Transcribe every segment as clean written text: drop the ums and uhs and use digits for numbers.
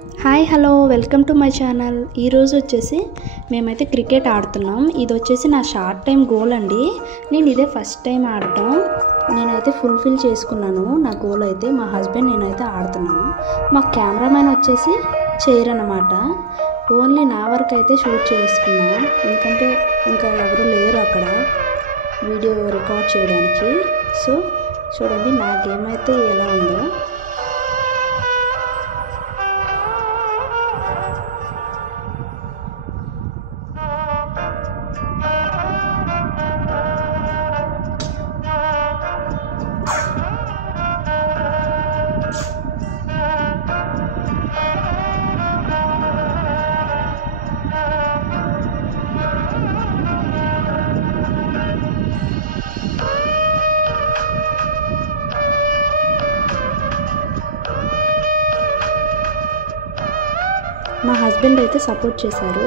Hi hello welcome to my channel. ఈరోజు వచ్చేసి మేమైతే క్రికెట్ ఆడుతున్నాం. ఇది వచ్చేసి నా షార్ట్ టైం గోల్ అండి. నేను ఇదే ఫస్ట్ టైం ఆడటం. నేనైతే ఫుల్ఫిల్ చేసుకున్నాను నా గోల్ అయితే. మా హస్బెండ్ నేనైతే ఆడుతున్నాను. మా కెమెరామ్యాన్ వచ్చేసి చేయరన్నమాట. ఓన్లీ నా వరకు అయితే షూట్ చేసుకున్నాను, ఎందుకంటే ఇంకా ఎవరు లేరు అక్కడ వీడియో రికార్డ్ చేయడానికి. సో చూడండి నా గేమ్ అయితే ఎలా ఉందో. మా హస్బెండ్ అయితే సపోర్ట్ చేశారు.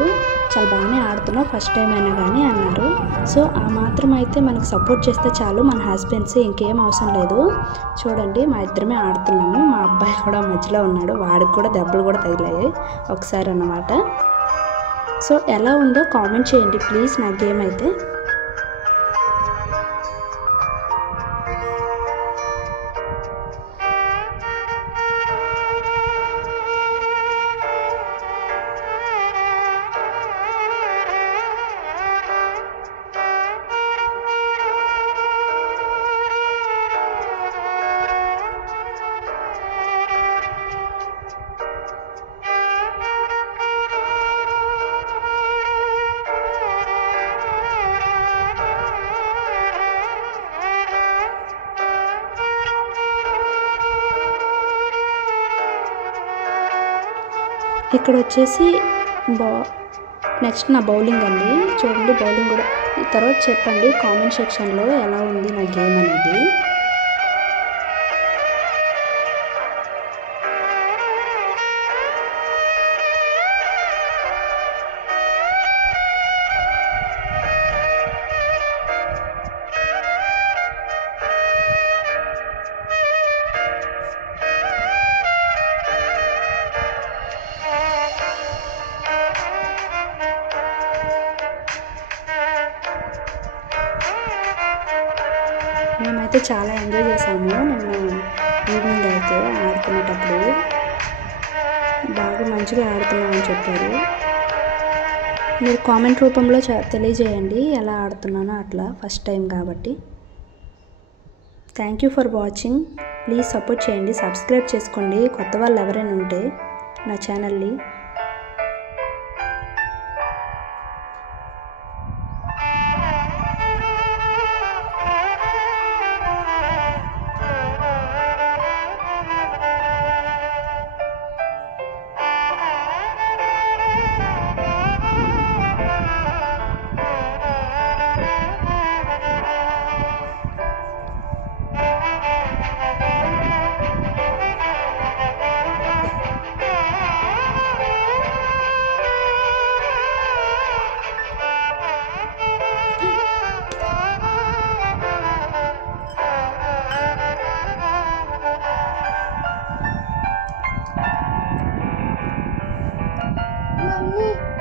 చాలా బాగానే ఆడుతున్నావు, ఫస్ట్ టైం అయినా కానీ అన్నారు. సో ఆ మాత్రం అయితే మనకు సపోర్ట్ చేస్తే చాలు మన హస్బెండ్స్, ఇంకేం అవసరం లేదు. చూడండి మా ఇద్దరమే ఆడుతున్నాము. మా అబ్బాయి కూడా మధ్యలో ఉన్నాడు, వాడికి కూడా దెబ్బలు కూడా తగిలాయి ఒకసారి అన్నమాట. సో ఎలా ఉందో కామెంట్ చేయండి ప్లీజ్ నా గేమ్ అయితే. ఇక్కడ వచ్చేసి నెక్స్ట్ నా బౌలింగ్ అండి. చూడండి బౌలింగ్ కూడా. ఈ తర్వాత చెప్పండి కామెంట్ సెక్షన్లో ఎలా ఉంది నా గేమ్ అనేది. మేమైతే చాలా ఎంజాయ్ చేసాము నిన్న ఈవినింగ్ అయితే ఆడుకునేటప్పుడు. బాగా మంచిగా ఆడుతున్నామని చెప్పారు. మీరు కామెంట్ రూపంలో తెలియజేయండి ఎలా ఆడుతున్నానో అట్లా, ఫస్ట్ టైం కాబట్టి. Thank you for watching. Please support చేయండి, సబ్స్క్రైబ్ చేసుకోండి కొత్త వాళ్ళు ఎవరైనా ఉంటే నా ఛానల్ని. Mommy.